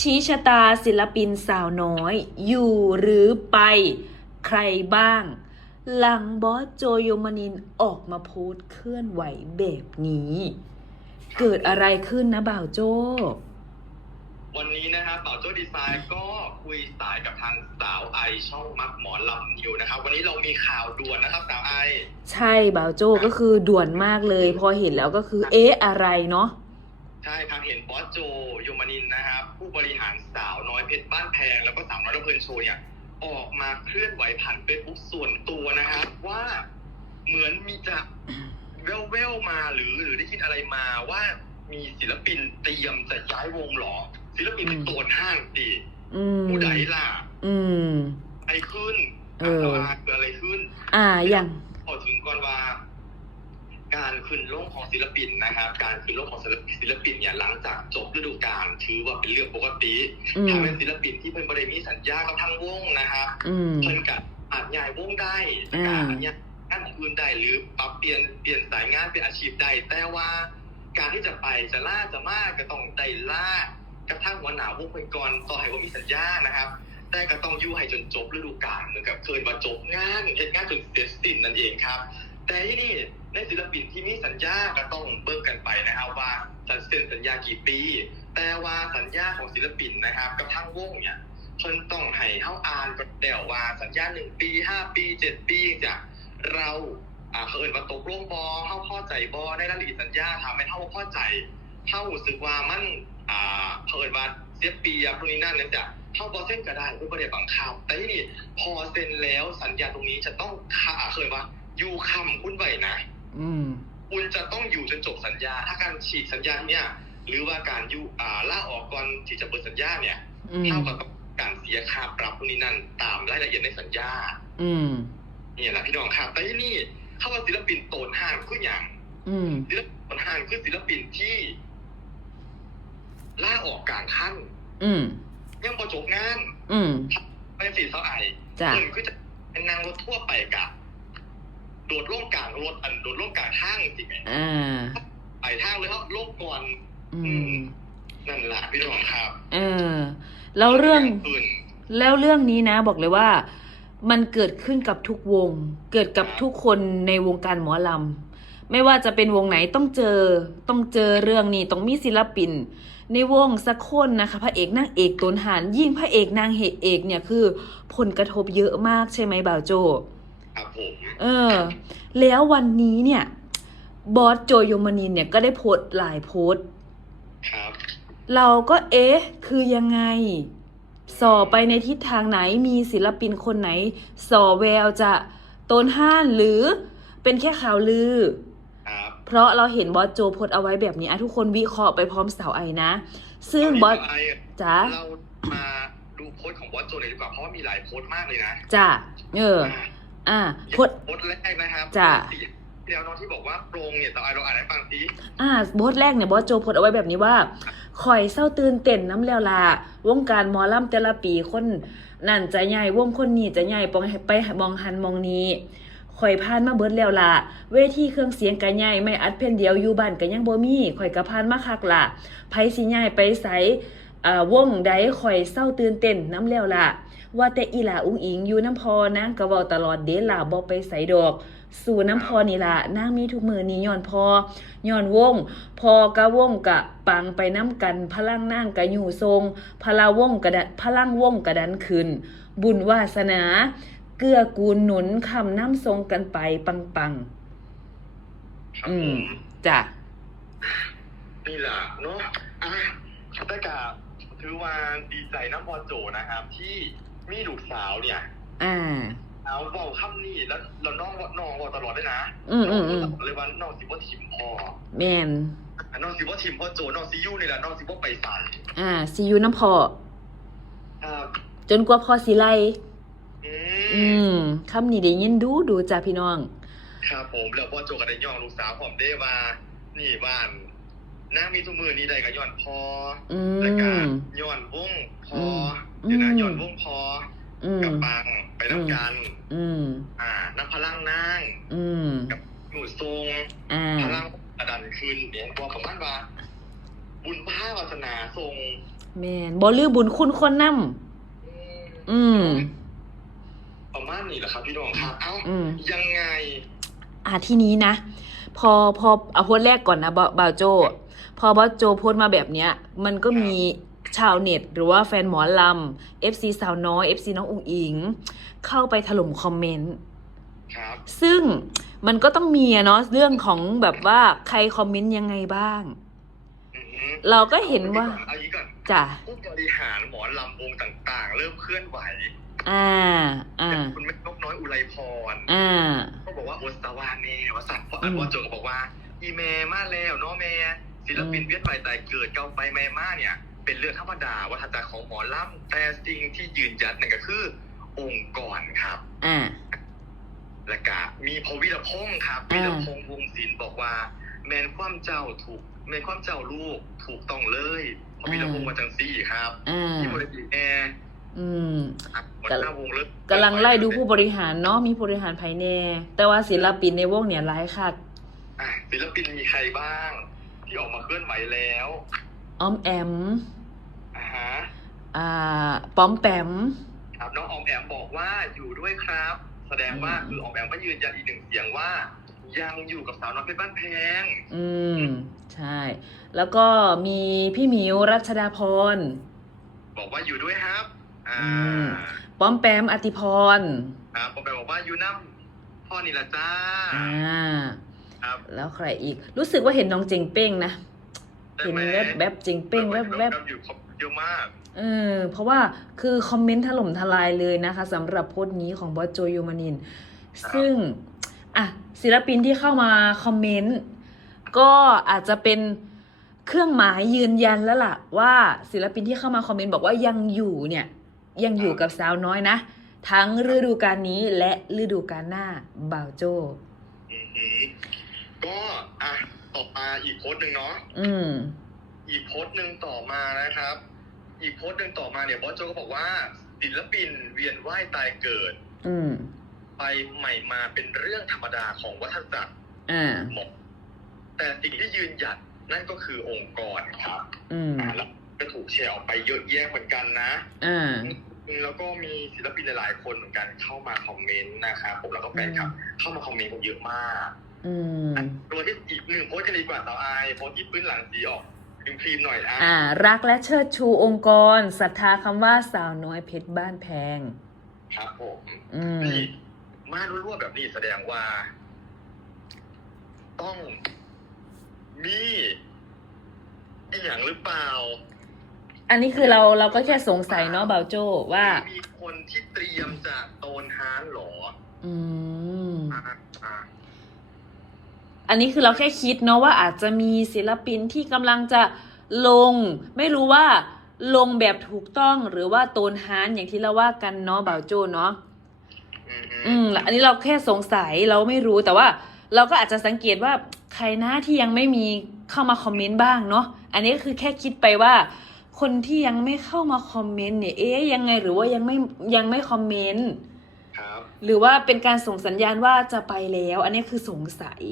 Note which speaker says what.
Speaker 1: ชี้ชะตาศิลปินสาวน้อย อยู่หรือไปใครบ้าง หลังบอสโจโยมานินออกมาโพสต์เคลื่อนไหวแบบนี้ เกิดอะไรขึ้นนะบ่าวโจ
Speaker 2: วันนี้นะครับต่อโจ้ดีไซน์ก็คุยสายกับทางสาวไอช่องมักหมอลำอยู่นะครับ วันนี้เรามีข่าวด่วนนะครับสาวไอ
Speaker 1: ใช่บ่าวโจก็คือด่วนมากเลย พอเห็นแล้วก็คือเอ๊ะอะไรเนาะ
Speaker 2: ใช่ครับเห็นบอสโจโยมานินนะครับผู้บริหารสาวน้อยเพชรบ้านแพงแล้วก็สาวน้อยระเพลินโชว์เนี่ยออกมาเคลื่อนไหวผ่านเฟซบุ๊กส่วนตัวนะครับ ว่าเหมือนมีจะแว่วๆมาหรือหรือได้ยินอะไรมาว่ามีศิลปินเตรียมจะย้ายวงเหรอ ศิลปินเป็นตัวห้างดี
Speaker 1: อืม
Speaker 2: ผู้ใดล่ะ
Speaker 1: อืม
Speaker 2: อะไรขึ้น
Speaker 1: เออะ
Speaker 2: เกิดอะไรขึ้น
Speaker 1: อ่าอย่าง
Speaker 2: ขอถึงก่อนว่า การขึ้นโลกของศิลปินนะครับ การขึ้นโลกของศิลปินเนี่ยหลังจากจบฤดูกาลถือว่าเป็นเรื่องปกติ
Speaker 1: อืม
Speaker 2: ถ้าเป็นศิลปินที่เพิ่นบริมีสัญญากับทางวงนะครับ
Speaker 1: อืม
Speaker 2: เพิ่นกับอาจย้ายวงได้
Speaker 1: อ่า
Speaker 2: การย้ายงานของอื่นได้หรือปรับเปลี่ยนเปลี่ยนสายงานเป็นอาชีพได้แต่ว่าการที่จะไปจะล่าจะมากก็ต้องได้ล่ากระทั่งหัวหนาววงเพิ่นก่อนต่อให้ว่ามีสัญญานะครับแต่ก็ต้องอยู่ให้จนจบฤดูกาลเหมือนกับเคยมาจบงานเหตุงานจนเสร็จสิ้นนั่นเองครับ แต่ที่นี่ในศิลปินที่มีสัญญาก็ต้องเบิ่งกันไปนะครับว่าเซ็นสัญญากี่ปี แต่ว่าสัญญาของศิลปินนะครับ กับทางวงเนี่ยเพิ่นต้องให้เฮาอ่านก็เดี๋ยวว่าสัญญาหนึ่งปีห้าปีเจ็ดปีจะเราอ่าเอินว่าตกลงบอเฮาพอใจบอในรายละเอียดสัญญาทำให้เฮาพอใจเฮารู้สึกว่ามันอ่าเอินว่าเสียปียพวกนี้นั่นเนี่ยจะเฮาบอเส้นก็ได้เพื่อบ่ได้บังคับแต่ที่นี่พอเซ็นแล้วสัญญาตรงนี้จะต้องค่าเคยว่า ยู่คำคุณไว้นะ
Speaker 1: อืม
Speaker 2: คุณจะต้องอยู่จนจบสัญญา ถ้าการฉีกสัญญาเนี่ย หรือว่าการอยู่อ่าล่าออกก่อนที่จะเปิดสัญญาเนี่ย
Speaker 1: อืม
Speaker 2: เท่ากับการเสียค่าปรับพวกนี้นั่นตามรายละเอียดในสัญญา
Speaker 1: อืม
Speaker 2: เนี่ยแหละพี่น้องครับ แต่ที่นี่เข้าว่าศิลปินโตนห้างคืออย่าง
Speaker 1: อืม
Speaker 2: ศิลปินโตนห้างคือศิลปินที่ล่าออกกลางขั้น
Speaker 1: อืม
Speaker 2: ยังประจบงาน
Speaker 1: อืม
Speaker 2: ไม่สีเสาไอ
Speaker 1: จ้ะ
Speaker 2: คนก็จะเป็นนางรถทั่วไปกะ โดดร่มกลางรถอันโดดร่มกลางห้างจริงไหม
Speaker 1: อ่า
Speaker 2: ไปทางเลยเขาโลกก่อน
Speaker 1: อืม
Speaker 2: นั่นแหละพี่น้องครับ
Speaker 1: เออ แล้วเรื่อง
Speaker 2: อื่น
Speaker 1: แล้วเรื่องนี้นะ บอกเลยว่า มันเกิดขึ้นกับทุกวง เกิดกับทุกคนในวงการหมอลำไม่ว่าจะเป็นวงไหนต้องเจอ ต้องเจอเรื่องนี้ต้องมีศิลปิน ในวงสักคนนะคะพระเอกนางเอกตนหานยิ่งพระเอกนางเหเอกเนี่ยคือ ผลกระทบเยอะมากใช่ไหมบ่าวโจ
Speaker 2: ครับผม
Speaker 1: เออ แล้ววันนี้เนี่ยบอสโจโยมานินเนี่ยก็ได้โพสต์หลายโพสต์
Speaker 2: ครับ
Speaker 1: เราก็เอ๊ะ คือยังไงสอไปในทิศทางไหนมีศิลปินคนไหนสอแววจะโตนห้านหรือเป็นแค่ข่าวลือ
Speaker 2: ครับ
Speaker 1: เพราะเราเห็นบอสโจโพสต์เอาไว้แบบนี้อะทุกคนวิเคราะห์ไปพร้อมสาวไอนะ ซึ่งบอส
Speaker 2: ไอ้
Speaker 1: จ๋า
Speaker 2: เรามาดูโพสต์ของบอสโจเลยดีกว่าเพราะว่ามีหลายโพสต์มากเลยนะ
Speaker 1: จ้ะเออ
Speaker 2: อ่า
Speaker 1: อะโพสต์
Speaker 2: โพสต์แรกนะครับ
Speaker 1: จ้ะ
Speaker 2: ที่เดี๋ยวน้องที่บอกว่าโปรงเนี่ยต่อไอเราอ่านให้ฟังสิ
Speaker 1: อ่าโพสต์แรกเนี่ยบอสโจโพสต์เอาไว้แบบนี้ว่าคอยเศร้าตื่นเต้นน้ำแล้วล่ะวงการหมอลำแต่ละปีคนนั่นจะใหญ่วงคนนี้จะใหญ่ปองไปมองหันมองนี้ข่อยพานมาเบิดแล้วล่ะ เวทีเครื่องเสียงกะใหญ่ไม่อัดเพียนเดียวอยู่บ้านกะยังบ่มีข่อยกะพานมาคักล่ะไผสิใหญ่ไปไสอ่า วงใดข่อยเศร้าตื่นเต้นน้ำแล้วล่ะ ว่าแต่อีหล่าอุ้งอิงอยู่น้ำพอนางก็เว้าตลอดเด้ล่ะบ่ไปไสดอก สู่น้ำพอนี่ล่ะนางมีทุกมือนี้ย้อนพอย้อนวง พอกะวงกะปังไปน้ำกันพลังนางกะอยู่ทรง พลาวงกะดันพลังวงกะดันขึ้น บุญวาสนา เกื้อกูลหนุนคำน้ำทรงกันไปปังปัง
Speaker 2: ครับ
Speaker 1: อื
Speaker 2: ผมม
Speaker 1: จ้ะ
Speaker 2: นี่แหละเนาะอะแต่กา ถือว่าดีใจนะบอสโจนะครับ ที่มีลูกสาวเนี่ย
Speaker 1: อ่า
Speaker 2: เอาเบาคำนี้แล้วเราน้องน้องบอกตลอดด้วยนะ
Speaker 1: อืมอืมอืม
Speaker 2: น้งบอกเลยว่าน้องสิบ่ทิมพ่อ
Speaker 1: แมน
Speaker 2: อะน้องสิบ่ทิมพ่อโจน้องสิอยู่นี่แหละน้องสิบ่ไปใส่
Speaker 1: อ่าซียูน้ำพอ
Speaker 2: ครับ
Speaker 1: จนกว่าพอสิไล
Speaker 2: อื
Speaker 1: อื
Speaker 2: ม
Speaker 1: มคำนี้ได้ยินดูดูจ้ะพี่น้อง
Speaker 2: ครับผมแล้วพ่อโจก็ได้ย่องลูกสาวผมได้ว่านี่บ้าน นางมีทุกมือนี่ได้ก็ย้อนพอ
Speaker 1: อื
Speaker 2: แล้วก็
Speaker 1: ม
Speaker 2: ย้อนวงพอ
Speaker 1: อืม
Speaker 2: เดี๋ยวนะ
Speaker 1: อืม
Speaker 2: ย้อนวงพอ
Speaker 1: อืม
Speaker 2: กับปังไปน้ำกัน
Speaker 1: อืม
Speaker 2: อ่าน้ำพลังนาง
Speaker 1: อืม
Speaker 2: กับหนูทรง
Speaker 1: อ่า
Speaker 2: พลังกระดันคืนเนี่ยบอกประมาณว่า บุญพาวาสนาทรง
Speaker 1: แมนบ่ลือบุญคุณคนนำ
Speaker 2: อืม
Speaker 1: อืม
Speaker 2: ประมาณนี้แหละครับพี่น้องครับเอ้า
Speaker 1: อืม
Speaker 2: ยังไง
Speaker 1: อะทีนี้นะ พอพอเอาโพสต์แรกก่อนนะบบ่าวโจ พอบอสโจโพสต์มาแบบเนี้ย มันก็มีชาวเน็ต หรือว่าแฟนหมอลำ FC สาวน้อย FC น้องอุ๋งอิง เข้าไปถล่มคอมเมนต์
Speaker 2: ครับ
Speaker 1: ซึ่งมันก็ต้องมีอะเนาะเรื่องของแบบว่าใครคอมเมนต์ยังไงบ้าง
Speaker 2: อือฮึ
Speaker 1: เราก็เห็นว่า
Speaker 2: เอาอย่างนี้ก่อน
Speaker 1: จ้ะ
Speaker 2: ผู้บริหารหมอลำวงต่างๆ เริ่มเคลื่อนไหว
Speaker 1: อ่า อ่า
Speaker 2: คุณแม่นกน้อยอุไรพร
Speaker 1: อ่า
Speaker 2: เขาบอกว่าโอสตาวาเน่วสัตว์เพราะ
Speaker 1: อื
Speaker 2: อัน
Speaker 1: ม
Speaker 2: วอโจก็บอกว่า อีเมมาแล้วเนาะแม่ ศิลปิน
Speaker 1: อืม
Speaker 2: เวียดใหม่แต่เกิดเกาไปแม่มาเนี่ย เป็นเรื่องธรรมดาวัฏจักรของหมอลำแต่สิ่งที่ยืนยัดนั่นก็คือ องค์กรครับ
Speaker 1: อ่า
Speaker 2: และกะมีพอวิรพงศ์ครับ
Speaker 1: อ่า
Speaker 2: วิรพงศ์วงศิลป์บอกว่า แมนความเจ้าถูกแมนความเจ้าลูกถูกต้องเลยพอวิรพงศ์มาจังซี่ครับ
Speaker 1: อ่า
Speaker 2: ที่บริษัทแอร์
Speaker 1: อืม
Speaker 2: หัวหน้าวงเลิก
Speaker 1: กำลังไล่ดูผู้บริหารเนาะมีผู้บริหารภายในแต่ว่าศิลปินในวงเนี่ยหลายคัก
Speaker 2: อะศิลปินมีใครบ้าง ที่ออกมาเคลื่อนไหวแล้ว
Speaker 1: อ้อมแอม
Speaker 2: อ่าฮะ
Speaker 1: อ่าป้อมแปม
Speaker 2: ครับน้องออมแอมบอกว่าอยู่ด้วยครับ แสดงว่า
Speaker 1: อืม
Speaker 2: คือออมแอมก็ยืนยันอีกหนึ่งเสียงว่า ยังอยู่กับสาวน้อยเพชรบ้านแพง
Speaker 1: อืม ใช่ แล้วก็มีพี่หมิวรัชดาพร
Speaker 2: บอกว่าอยู่ด้วยครับ อ่า
Speaker 1: อืม ป้อมแปมอติพร
Speaker 2: ครับผมไปบอกว่าอยู่น้ำพ่อนี่ละจ้า
Speaker 1: อ่า
Speaker 2: ครับ
Speaker 1: แล้วใครอีก รู้สึกว่าเห็นน้องเจงเป้งนะ
Speaker 2: ได้
Speaker 1: เห็น
Speaker 2: ไหม
Speaker 1: แวบแวบๆเจงเป้งแวบแวบ
Speaker 2: อยู่ครบเยอะมาก
Speaker 1: ๆเออเพราะว่าคือคอมเมนต์ถล่มทลายเลยนะคะสำหรับโพสต์นี้ของบอสโจยูมานิน ซึ่งอะศิลปินที่เข้ามาคอมเมนต์ก็อาจจะเป็นเครื่องหมายยืนยันแล้วล่ะ ว่าศิลปินที่เข้ามาคอมเมนต์บอกว่ายังอยู่เนี่ย ยังอยู่กับสาวน้อยนะ ทั้งฤดูกาลนี้และฤดูกาลหน้าบ่าวโจ
Speaker 2: อือหือ ก็อะต่อมาอีกโพสต์หนึ่งเนาะ
Speaker 1: อืม
Speaker 2: อีกโพสต์หนึ่งต่อมานะครับ อีกโพสต์หนึ่งต่อมาเนี่ยบอสโจก็บอกว่าศิลปินเวียนว่ายตายเกิด
Speaker 1: อืม
Speaker 2: ไปใหม่มาเป็นเรื่องธรรมดาของวัฏจักร
Speaker 1: อ่า
Speaker 2: หมดแต่สิ่งที่ยืนหยัดนั่นก็คือองค์กรครับ
Speaker 1: อืม
Speaker 2: อ่าแล้วก็ถูกแชร์ออกไปเยอะแยะเหมือนกันนะ
Speaker 1: อ่า
Speaker 2: แล้วก็มีศิลปินหลายๆคนเหมือนกันเข้ามาคอมเมนต์นะครับผมแล้วก็แฟนคลับเข้ามาคอมเมนต์กันเยอะมาก
Speaker 1: อืม
Speaker 2: ตัวที่อีกหนึ่งโพสต์กันดีกว่าสาวอายโพสต์ที่พื้นหลังสีออกครีมๆหน่อยอะ
Speaker 1: อ่า รักและเชิดชูองค์กรศรัทธาคำว่าสาวน้อยเพชรบ้านแพง
Speaker 2: ครับผม
Speaker 1: อืม
Speaker 2: นี่มารั่วๆแบบนี้แสดงว่า ต้องมีอีกอย่างหรือเปล่า
Speaker 1: อันนี้คือเราเราก็แค่สงสัยเนาะบ่าวโจว่า
Speaker 2: มีคนที่เตรียมจะโตนฮานเหรอ
Speaker 1: อืม
Speaker 2: อ่า อ่า
Speaker 1: อันนี้คือเราแค่คิดเนาะว่าอาจจะมีศิลปินที่กำลังจะลง ไม่รู้ว่าลงแบบถูกต้องหรือว่าโตนฮานอย่างที่เราว่ากันเนาะบ่าวโจเนาะ
Speaker 2: อืม
Speaker 1: อืมอันนี้เราแค่สงสัยเราไม่รู้แต่ว่า เราก็อาจจะสังเกตว่าใครนะที่ยังไม่มีเข้ามาคอมเมนต์บ้างเนาะอันนี้ก็คือแค่คิดไปว่า คนที่ยังไม่เข้ามาคอมเมนต์เนี่ย เอ๊ยยังไงหรือว่ายังไม่ยังไม่คอมเมนต์
Speaker 2: ครับ
Speaker 1: หรือว่าเป็นการส่งสัญญาณว่าจะไปแล้ว อันนี้คือสงสัย